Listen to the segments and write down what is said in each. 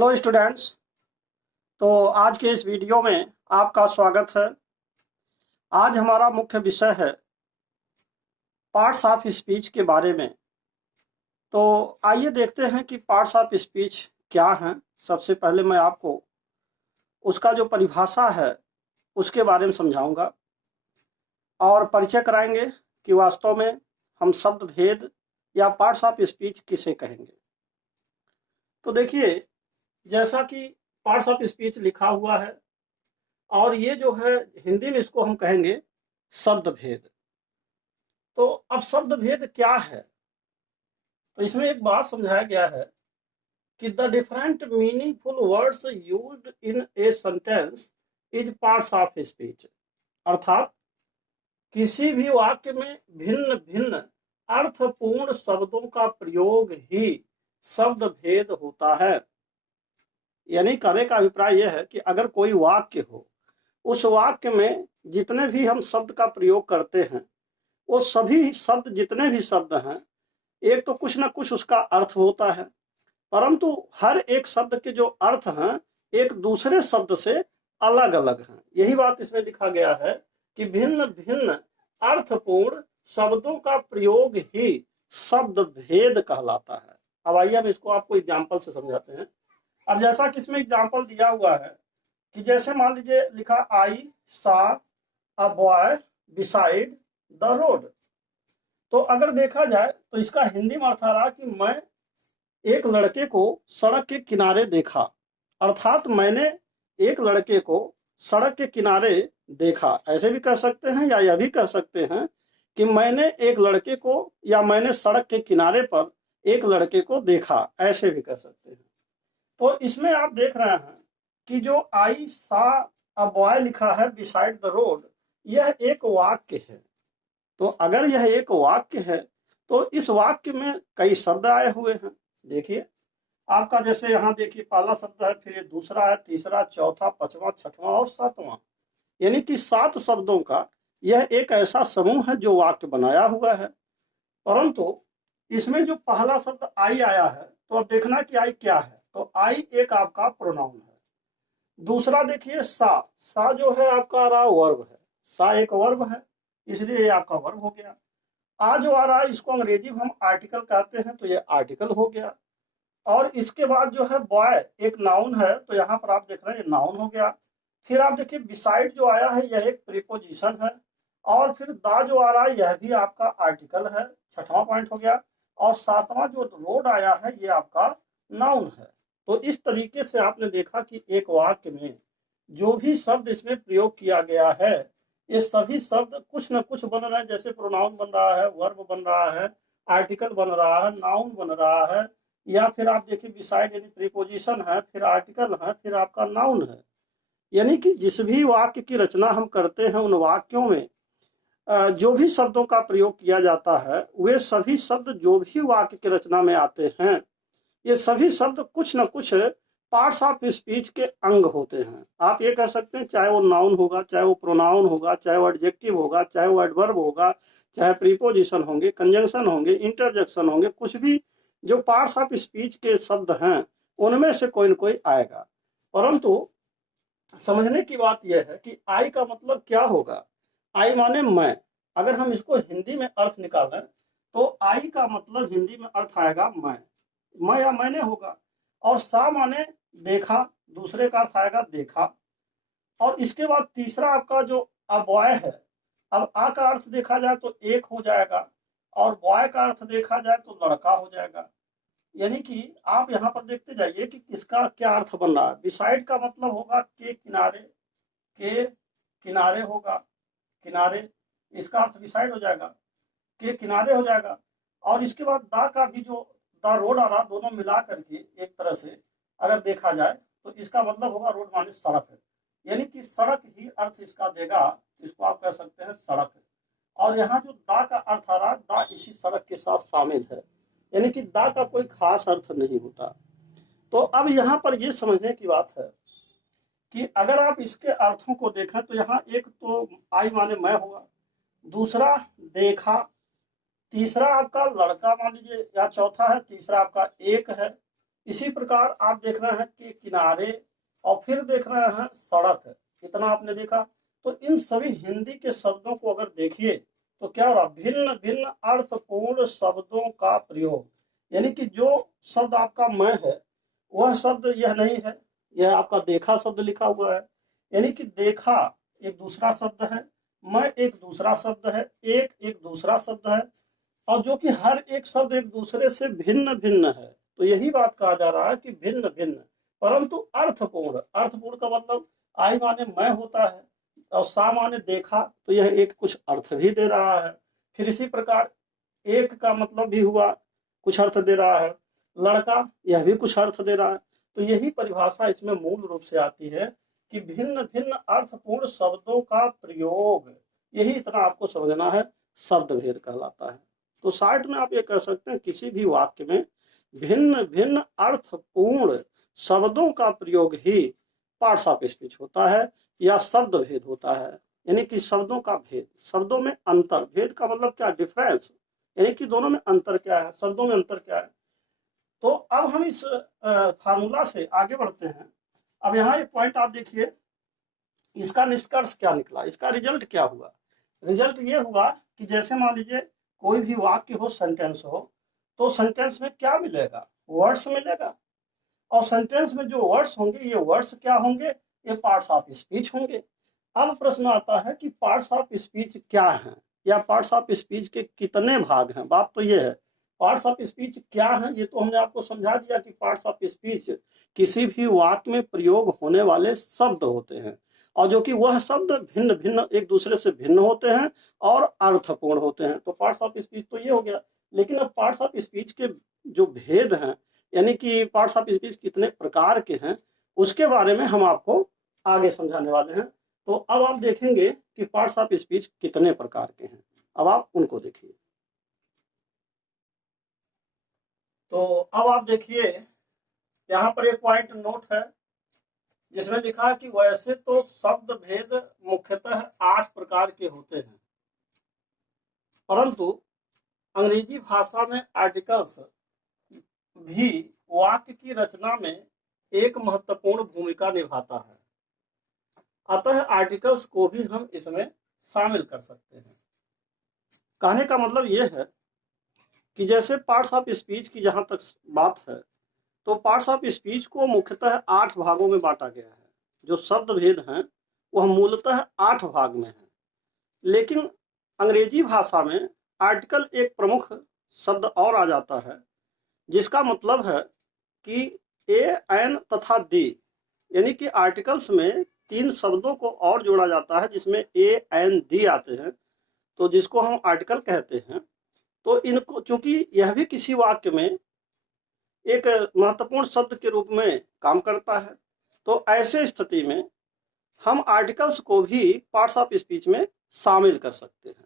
Hello students. तो आज के इस वीडियो में आपका स्वागत है। आज हमारा मुख्य विषय है पार्ट्स ऑफ स्पीच के बारे में। तो आइए देखते हैं कि पार्ट्स ऑफ स्पीच क्या हैं। सबसे पहले मैं आपको उसका जो परिभाषा है उसके बारे में समझाऊंगा और परिचय कराएंगे कि वास्तव में हम शब्द भेद या पार्ट्स ऑफ स्पीच किसे कहेंगे। तो देखिए, जैसा कि पार्ट्स ऑफ स्पीच लिखा हुआ है और ये जो है हिंदी में इसको हम कहेंगे शब्द भेद। तो अब शब्द भेद क्या है, तो इसमें एक बात समझाया गया है कि the different meaningful words used in a sentence is parts of speech. अर्थात किसी भी वाक्य में भिन्न भिन्न अर्थपूर्ण शब्दों का प्रयोग ही शब्द भेद होता है। यानी कहने का अभिप्राय यह है कि अगर कोई वाक्य हो, उस वाक्य में जितने भी हम शब्द का प्रयोग करते हैं वो सभी शब्द, जितने भी शब्द हैं, एक तो कुछ ना कुछ उसका अर्थ होता है, परंतु हर एक शब्द के जो अर्थ हैं एक दूसरे शब्द से अलग अलग हैं। यही बात इसमें लिखा गया है कि भिन्न भिन्न अर्थपूर्ण शब्दों का प्रयोग ही शब्द भेद कहलाता है। अब आइए हम इसको आपको एग्जाम्पल से समझाते हैं। अब जैसा कि इसमें एग्जाम्पल दिया हुआ है कि जैसे मान लीजिए लिखा आई सा a boy beside the road. तो अगर देखा जाए तो इसका हिंदी में अर्थ आ रहा कि मैं एक लड़के को सड़क के किनारे देखा। अर्थात मैंने एक लड़के को सड़क के किनारे देखा। ऐसे भी कह सकते हैं या यह भी कह सकते हैं कि मैंने एक लड़के को, या मैंने सड़क के किनारे पर एक लड़के को देखा, ऐसे भी कह सकते हैं। तो इसमें आप देख रहे हैं कि जो आई सा अ बॉय लिखा है बिसाइड द रोड, यह एक वाक्य है। तो अगर यह एक वाक्य है तो इस वाक्य में कई शब्द आए हुए हैं। देखिए आपका, जैसे यहाँ देखिए पहला शब्द है, फिर ये दूसरा है, तीसरा, चौथा, पांचवा, छठवां और सातवां। यानी कि 7 शब्दों का यह एक ऐसा समूह है जो वाक्य बनाया हुआ है। परंतु इसमें जो पहला शब्द आई आया है, तो अब देखना कि आई क्या है। तो आई एक आपका प्रोनाउन है। दूसरा देखिए सा जो है आपका आ रहा वर्ब है। सा एक वर्ब है, इसलिए ये आपका वर्ब हो गया। आ जो आ रहा है इसको अंग्रेजी में हम आर्टिकल कहते हैं, तो ये आर्टिकल हो गया। और इसके बाद जो है बॉय एक नाउन है, तो यहाँ पर आप देख रहे हैं ये नाउन हो गया। फिर आप देखिए बिसाइड जो आया है यह एक प्रीपोजिशन है। और फिर दा जो आ रहा है यह भी आपका आर्टिकल है, छठवां पॉइंट हो गया। और सातवां जो रोड आया है ये आपका नाउन है। तो इस तरीके से आपने देखा कि एक वाक्य में जो भी शब्द इसमें प्रयोग किया गया है, ये सभी शब्द कुछ न कुछ बन रहे हैं। जैसे प्रोनाउन बन रहा है, वर्ब बन रहा है, आर्टिकल बन रहा है, नाउन बन रहा है, या फिर आप देखिए बिसाइड यानी प्रीपोजिशन है, फिर आर्टिकल है, फिर आपका नाउन है। यानी कि जिस भी वाक्य की रचना हम करते हैं उन वाक्यों में जो भी शब्दों का प्रयोग किया जाता है, वे सभी शब्द जो भी वाक्य की रचना में आते हैं, ये सभी शब्द कुछ न कुछ पार्ट्स ऑफ स्पीच के अंग होते हैं। आप ये कह सकते हैं चाहे वो नाउन होगा, चाहे वो प्रोनाउन होगा, चाहे वो एडजेक्टिव होगा, चाहे वो एडवर्ब होगा, चाहे प्रीपोजिशन होंगे, कंजंक्शन होंगे, इंटरजेक्शन होंगे, कुछ भी जो पार्ट्स ऑफ स्पीच के शब्द हैं उनमें से कोई न कोई आएगा। परंतु समझने की बात यह है कि आई का मतलब क्या होगा। आई माने मैं। अगर हम इसको हिंदी में अर्थ निकालें तो आई का मतलब हिंदी में अर्थ आएगा मैं या मैंने होगा। और सा माने देखा, दूसरे का अर्थ आएगा देखा। और इसके बाद तीसरा आपका जो अ बॉय है, अब आ का अर्थ देखा जाए तो एक हो जाएगा, और बॉय का अर्थ देखा जाए तो लड़का हो जाएगा। यानी कि आप यहाँ पर देखते जाइए कि किसका क्या अर्थ बन रहा है। बिसाइड का मतलब होगा के किनारे होगा, किनारे, इसका अर्थ बिसाइड हो जाएगा, के किनारे हो जाएगा। और इसके बाद दा का भी जो द रोड आ रहा, दोनों मिला करके एक तरह से अगर देखा जाए तो इसका मतलब होगा रोड माने सड़क है। यानी कि सड़क ही अर्थ इसका देगा, इसको आप कह सकते हैं सड़क है। और यहाँ जो दा का अर्थ आ रहा है, दा इसी सड़क के साथ शामिल है। यानी कि दा का कोई खास अर्थ नहीं होता। तो अब यहाँ पर यह समझने की बात है कि अगर आप इसके अर्थों को देखें तो यहाँ एक तो आई माने मैं होगा, दूसरा देखा, तीसरा आपका लड़का मान लीजिए, या चौथा है, तीसरा आपका एक है, इसी प्रकार आप देख रहे हैं कि किनारे, और फिर देख रहे हैं सड़क, इतना आपने देखा। तो इन सभी हिंदी के शब्दों को अगर देखिए तो क्या हो रहा, भिन्न भिन्न अर्थपूर्ण शब्दों का प्रयोग, यानी कि जो शब्द आपका मैं है वह शब्द यह नहीं है, यह आपका देखा शब्द लिखा हुआ है, यानी कि देखा एक दूसरा शब्द है, मैं एक दूसरा शब्द है, एक दूसरा शब्द है, और जो कि हर एक शब्द एक दूसरे से भिन्न भिन्न है। तो यही बात कहा जा रहा है कि भिन्न भिन्न परंतु अर्थपूर्ण। अर्थपूर्ण का मतलब आई माने मैं होता है और सा माने देखा, तो यह एक कुछ अर्थ भी दे रहा है। फिर इसी प्रकार एक का मतलब भी हुआ, कुछ अर्थ दे रहा है, लड़का यह भी कुछ अर्थ दे रहा है। तो यही परिभाषा इसमें मूल रूप से आती है कि भिन्न भिन्न अर्थपूर्ण शब्दों का प्रयोग, यही इतना आपको समझना है, शब्द भेद कहलाता है। तो शार्ट में आप ये कह सकते हैं किसी भी वाक्य में भिन्न भिन्न अर्थपूर्ण शब्दों का प्रयोग ही पार्ट्स ऑफ स्पीच होता है या शब्द भेद होता है, यानी कि शब्दों का भेद, शब्दों में अंतर। भेद का मतलब क्या, डिफरेंस, यानी कि दोनों में अंतर क्या है, शब्दों में अंतर क्या है। तो अब हम इस फार्मूला से आगे बढ़ते हैं। अब यहाँ एक पॉइंट आप देखिए, इसका निष्कर्ष क्या निकला, इसका रिजल्ट क्या हुआ। रिजल्ट ये हुआ कि जैसे मान लीजिए कोई भी वाक्य हो, सेंटेंस हो, तो सेंटेंस में क्या मिलेगा, वर्ड्स मिलेगा, और सेंटेंस में जो वर्ड्स होंगे ये वर्ड्स क्या होंगे, ये पार्ट्स ऑफ स्पीच होंगे। अब प्रश्न आता है कि पार्ट्स ऑफ स्पीच क्या है, या पार्ट्स ऑफ स्पीच के कितने भाग हैं। बात तो ये है पार्ट्स ऑफ स्पीच क्या है, ये तो हमने आपको समझा दिया कि पार्ट्स ऑफ स्पीच किसी भी वाक्य में प्रयोग होने वाले शब्द होते हैं, और जो कि वह शब्द भिन्न भिन्न एक दूसरे से भिन्न होते हैं और अर्थपूर्ण होते हैं। तो पार्ट्स ऑफ स्पीच तो ये हो गया। लेकिन अब पार्ट्स ऑफ स्पीच के जो भेद हैं, यानी कि पार्ट्स ऑफ स्पीच कितने प्रकार के हैं, उसके बारे में हम आपको आगे समझाने वाले हैं। तो अब आप देखेंगे कि पार्ट्स ऑफ स्पीच कितने प्रकार के हैं, अब आप उनको देखिए। तो अब आप देखिए यहाँ पर एक पॉइंट नोट है जिसमें लिखा है कि वैसे तो शब्द भेद मुख्यतः 8 प्रकार के होते हैं, परंतु अंग्रेजी भाषा में आर्टिकल्स भी वाक्य की रचना में एक महत्वपूर्ण भूमिका निभाता है, अतः आर्टिकल्स को भी हम इसमें शामिल कर सकते हैं। कहने का मतलब यह है कि जैसे पार्ट्स ऑफ स्पीच की जहां तक बात है, तो पार्ट्स ऑफ स्पीच को मुख्यतः 8 भागों में बांटा गया है। जो शब्द भेद हैं वह मूलतः 8 भाग में है, लेकिन अंग्रेजी भाषा में आर्टिकल एक प्रमुख शब्द और आ जाता है, जिसका मतलब है कि ए, एन तथा दी, यानी कि आर्टिकल्स में 3 शब्दों को और जोड़ा जाता है जिसमें ए, एन, दी आते हैं, तो जिसको हम आर्टिकल कहते हैं। तो इनको चूंकि यह भी किसी वाक्य में एक महत्वपूर्ण शब्द के रूप में काम करता है, तो ऐसे स्थिति में हम आर्टिकल्स को भी पार्ट्स ऑफ स्पीच में शामिल कर सकते हैं।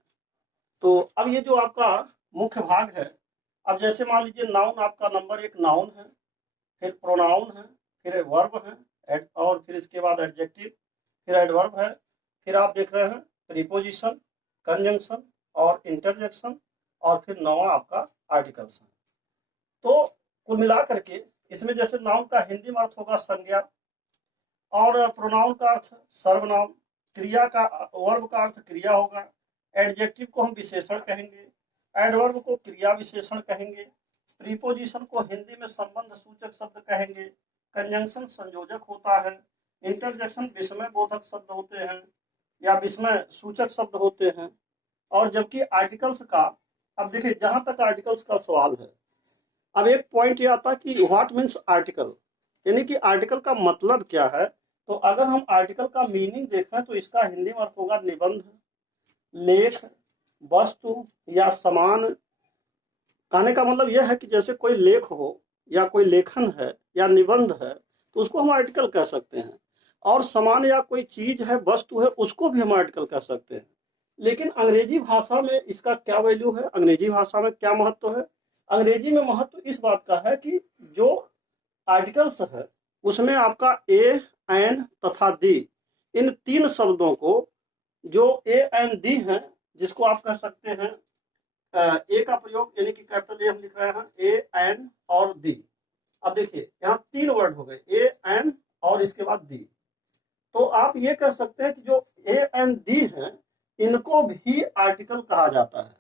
तो अब ये जो आपका मुख्य भाग है, अब जैसे मान लीजिए नाउन, आपका नंबर 1 नाउन है, फिर प्रोनाउन है, फिर वर्ब है, और फिर इसके बाद एडजेक्टिव, फिर एडवर्ब है, फिर आप देख रहे हैं प्रीपोजिशन, कंजंक्शन और इंटरजेक्शन, और फिर 9वां आपका आर्टिकल्स है। तो कुल मिला करके इसमें जैसे नाउन का हिंदी में अर्थ होगा संज्ञा, और प्रोनाउन का अर्थ सर्वनाम, क्रिया का, वर्ब का अर्थ क्रिया होगा, एडजेक्टिव को हम विशेषण कहेंगे, एडवर्ब को क्रिया विशेषण कहेंगे, प्रीपोजिशन को हिंदी में संबंध सूचक शब्द कहेंगे, कंजंक्शन संयोजक होता है, इंटरजेक्शन विस्मय बोधक शब्द होते हैं या विस्मय सूचक शब्द होते हैं, और जबकि आर्टिकल्स का, अब देखिए जहां तक आर्टिकल्स का सवाल है, अब एक पॉइंट ये आता कि व्हाट मीन्स आर्टिकल, यानी कि आर्टिकल का मतलब क्या है। तो अगर हम आर्टिकल का मीनिंग देखें तो इसका हिंदी में अर्थ होगा निबंध, लेख, वस्तु या समान। कहने का मतलब यह है कि जैसे कोई लेख हो या कोई लेखन है या निबंध है तो उसको हम आर्टिकल कह सकते हैं, और समान या कोई चीज है, वस्तु है, उसको भी हम आर्टिकल कह सकते हैं। लेकिन अंग्रेजी भाषा में इसका क्या वैल्यू है, अंग्रेजी भाषा में क्या महत्व है। अंग्रेजी में महत्व इस बात का है कि जो आर्टिकल्स है उसमें आपका ए, एन तथा दी, इन 3 शब्दों को, जो ए, एन, दी हैं, जिसको आप कह सकते हैं ए का प्रयोग, यानी कि कैपिटल ए हम लिख रहे हैं, ए, एन और दी, अब देखिए यहाँ 3 वर्ड हो गए, ए एन और इसके बाद दी। तो आप ये कह सकते हैं कि जो ए एन दी है इनको भी आर्टिकल कहा जाता है।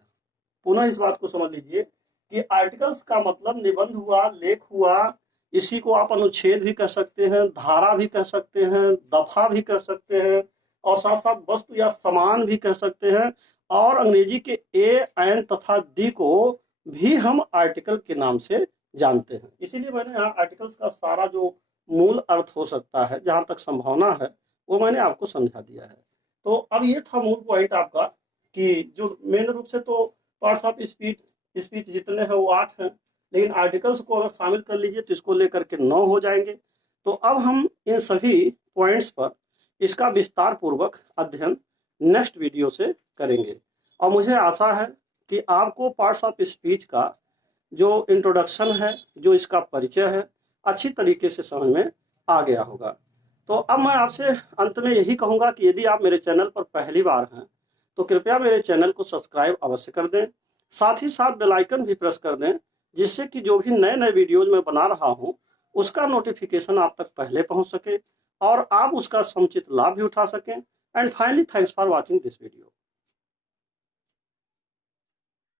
पुनः इस बात को समझ लीजिए कि आर्टिकल्स का मतलब निबंध हुआ, लेख हुआ, इसी को आप अनुच्छेद भी कह सकते हैं, धारा भी कह सकते हैं, दफा भी कह सकते हैं, और साथ साथ वस्तु या समान भी कह सकते हैं। और अंग्रेजी के ए एन तथा दी को भी हम आर्टिकल के नाम से जानते हैं। इसीलिए मैंने यहाँ आर्टिकल्स का सारा जो मूल अर्थ हो सकता है, जहां तक संभावना है, वो मैंने आपको समझा दिया है। तो अब ये था मूल पॉइंट आपका कि जो मेन रूप से तो पार्ट्स ऑफ स्पीच जितने हैं वो 8 हैं, लेकिन आर्टिकल्स को अगर शामिल कर लीजिए तो इसको लेकर के 9 हो जाएंगे। तो अब हम इन सभी पॉइंट्स पर इसका विस्तार पूर्वक अध्ययन नेक्स्ट वीडियो से करेंगे। और मुझे आशा है कि आपको पार्ट्स ऑफ स्पीच का जो इंट्रोडक्शन है, जो इसका परिचय है, अच्छी तरीके से समझ में आ गया होगा। तो अब मैं आपसे अंत में यही कहूँगा कि यदि आप मेरे चैनल पर पहली बार हैं तो कृपया मेरे चैनल को सब्सक्राइब अवश्य कर दें, साथ ही साथ बेल आइकन भी प्रेस कर दें, जिससे कि जो भी नए नए वीडियोज मैं बना रहा हूँ उसका नोटिफिकेशन आप तक पहले पहुँच सके और आप उसका समुचित लाभ भी उठा सकें। And finally thanks for watching this video.